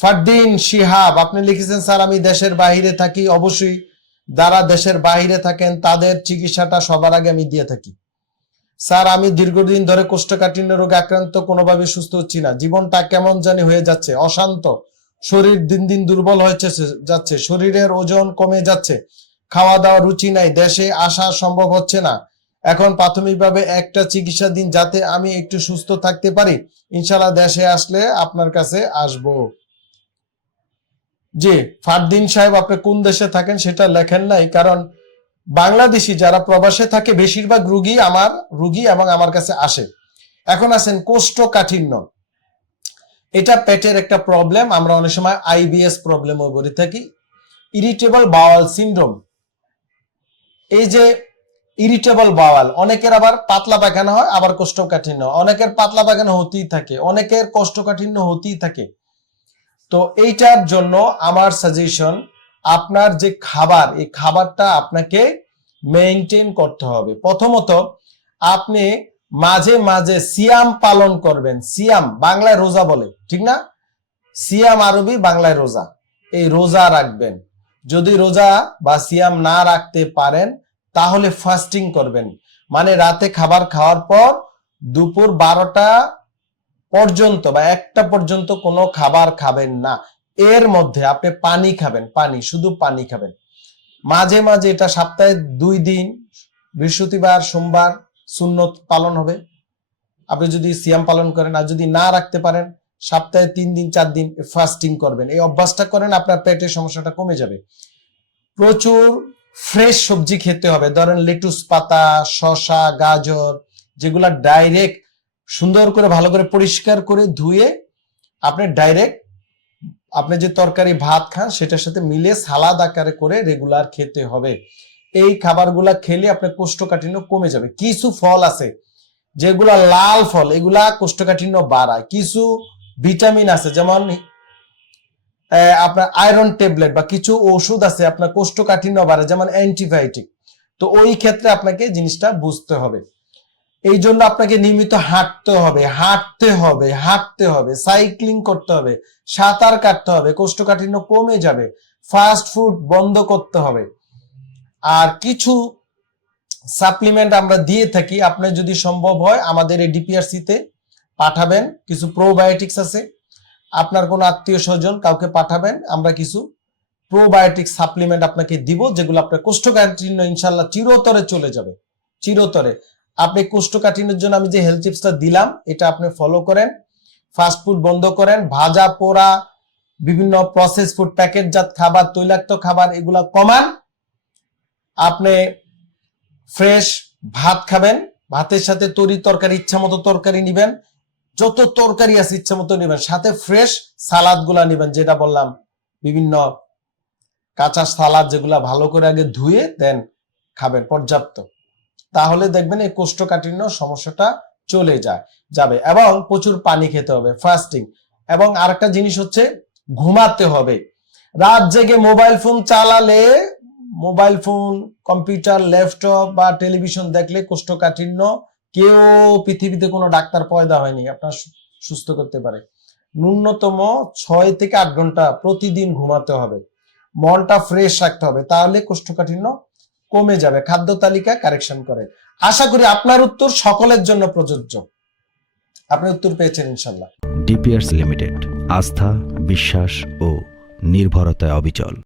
ফারদিন শিহাব, আপনি লিখেছেন, স্যার, আমি দেশের বাইরে থাকি, অবশ্যই যারা দেশের বাইরে থাকেন, তাদের চিকিৎসাটা সবার আগে আমি দিয়ে থাকি। স্যার, আমি দীর্ঘদিন ধরে কোষ্ঠকাঠিন্য রোগে আক্রান্ত, কোনোভাবে সুস্থ হচ্ছি না। জীবনটা কেমন জানি হয়ে যাচ্ছে। অশান্ত। শরীর দিন দিন দুর্বল হয়েছে যাচ্ছে শরীরের ওজন কমে যাচ্ছে। খাওয়া দাওয়া রুচি নাই। দেশে আসা সম্ভব হচ্ছে না। এখন প্রাথমিকভাবে একটা চিকিৎসা দিন যাতে আমি একটু সুস্থ থাকতে পারি। ইনশাল্লাহ দেশে আসলে আপনার কাছে আসব। জি ফারদিন সাহেব আপনি কোন দেশে থাকেন সেটা লেখেন নাই, কারণ বাংলাদেশি যারা প্রবাসে থাকে বেশিরভাগ রুগী আমার, রুগী এবং আমার কাছে আসে। এখন আছেন কোষ্ঠকাঠিন্য। এটা পেটের একটা প্রবলেম আমরা অনেক সময় আইবিএস প্রবলেমও বলে থাকি। ইরিটেবল বাওয়াল সিনড্রোম এই যে ইরিটেবল বাওয়াল অনেকের আবার পাতলা পায়খানা হয়, আবার কোষ্ঠকাঠিন্য। অনেকের পাতলা পায়খানা হতেই থাকে, অনেকের কোষ্ঠকাঠিন্য হতেই থাকে। তো এইটার জন্য আমার সাজেশন আপনার যে খাবার, এই খাবারটা আপনাকে মেনটেন করতে হবে। প্রথমত, আপনি মাঝে মাঝে সিয়াম পালন করবেন। সিয়াম বাংলায় রোজা বলে, ঠিক না? সিয়াম আরবি বাংলায় রোজা। এই রোজা রাখবেন। যদি রোজা বা সিয়াম না রাখতে পারেন, তাহলে ফাস্টিং করবেন। মানে রাতে খাবার খাওয়ার পর দুপুর বারোটা পর্যন্ত বা একটা পর্যন্ত কোনো খাবার খাবেন না। এর মধ্যে আপনি পানি খাবেন, পানি, শুধু পানি খাবেন। মাঝে মাঝে এটা সপ্তাহে দুই দিন, বৃহস্পতিবার, সোমবার সুন্নত পালন হবে। আপনি যদি সিয়াম পালন করেন আর যদি না রাখতে পারেন, সপ্তাহে তিন দিন, চার দিন ফাস্টিং করবেন। এই অভ্যাসটা করেন, আপনার পেটের সমস্যাটা কমে যাবে। প্রচুর ফ্রেশ সবজি খেতে হবে। ধরেন লেটুস পাতা, শসা, গাজর, যেগুলা ডাইরেক্ট সুন্দর করে, ভালো করে পরিষ্কার করে ধুয়ে আপনি ডাইরেক্ট আপনি যে তরকারি ভাত খান সেটার সাথে মিলে সালাদ আকারে করে রেগুলার খেতে হবে। এই খাবারগুলা খেলে আপনার কোষ্ঠকাঠিন্য কমে যাবে। কিছু ফল আছে যেগুলা লাল ফল, এগুলা কোষ্ঠকাঠিন্য বাড়ায়। কিছু ভিটামিন আছে, যেমন আপনার আয়রন ট্যাবলেট বা কিছু ওষুধ আছে আপনার কোষ্ঠকাঠিন্য বাড়ায়, যেমন অ্যান্টিবায়োটিক তো ওই ক্ষেত্রে আপনাকে জিনিসটা বুঝতে হবে। এই জন্য আপনাকে নিয়মিত হাঁটতে হবে হাঁটতে হবে হাঁটতে হবে সাইক্লিং করতে হবে, সাঁতার কাটতে হবে, কোষ্ঠকাঠিন্য কমে যাবে ফাস্ট ফুড বন্ধ করতে হবে। আর কিছু সাপ্লিমেন্ট আমরা দিয়ে থাকি আপনি যদি সম্ভব হয় আমাদের এই ডিপিআরসি তে পাঠাবেন, কিছু প্রোবায়োটিক্স আছে, আপনার কোনো আত্মীয় স্বজন কাউকে পাঠাবেন, আমরা কিছু প্রোবায়োটিক সাপ্লিমেন্ট আপনাকে দিব, যেগুলো আপনার কোষ্ঠকাঠিন্য ইনশাল্লাহ চিরতরে চলে যাবে, চিরতরে। আপনি কোষ্ঠকাঠিন্যের জন্য আমি যে হেলথ টিপসটা দিলাম, এটা আপনি ফলো করেন। ফাস্ট ফুড বন্ধ করেন, ভাজা, পোড়া, বিভিন্ন প্রসেস ফুড প্যাকেটজাত খাবার, তৈলাক্ত খাবার, এগুলা কমান। আপনি ফ্রেশ ভাত খাবেন, ভাতের সাথে তরি তরকারি, ইচ্ছা মতো তরকারি নিবেন। যত তরকারি আছে, ইচ্ছা মতো নিবেন। সাথে ফ্রেশ সালাদগুলা নিবেন, যেটা বললাম, বিভিন্ন কাঁচা সালাদ যেগুলা ভালো করে আগে ধুয়ে দেন খাবেন, পর্যাপ্ত। তাহলে দেখবেন এই কোষ্ঠকাঠিন্য সমস্যাটা চলে যায়, যাবে। এবং প্রচুর পানি খেতে হবে ফাস্টিং এবং আরেকটা জিনিস হচ্ছে ঘুমাতে হবে। রাত জেগে মোবাইল ফোন চালালে মোবাইল ফোন কম্পিউটার ল্যাপটপ বা টেলিভিশন দেখলে কোষ্ঠকাঠিন্য কেউ পৃথিবীতে কোনো ডাক্তার পয়দা হয়নি, আপনার সুস্থ করতে পারে। ন্যূনতম ছয় থেকে আট ঘণ্টা প্রতিদিন ঘুমাতে হবে। মনটা ফ্রেশ রাখতে হবে। তাহলে কোষ্ঠকাঠিন্য কমে যাবে, খাদ্য তালিকা কারেকশন করে। আশা করি আপনার উত্তর সকলের জন্য প্রযোজ্য। আপনি উত্তর পেয়েছেন ইনশাল্লাহ। ডিপিআরস লিমিটেড আস্থা, বিশ্বাস ও নির্ভরতায় অবিচল।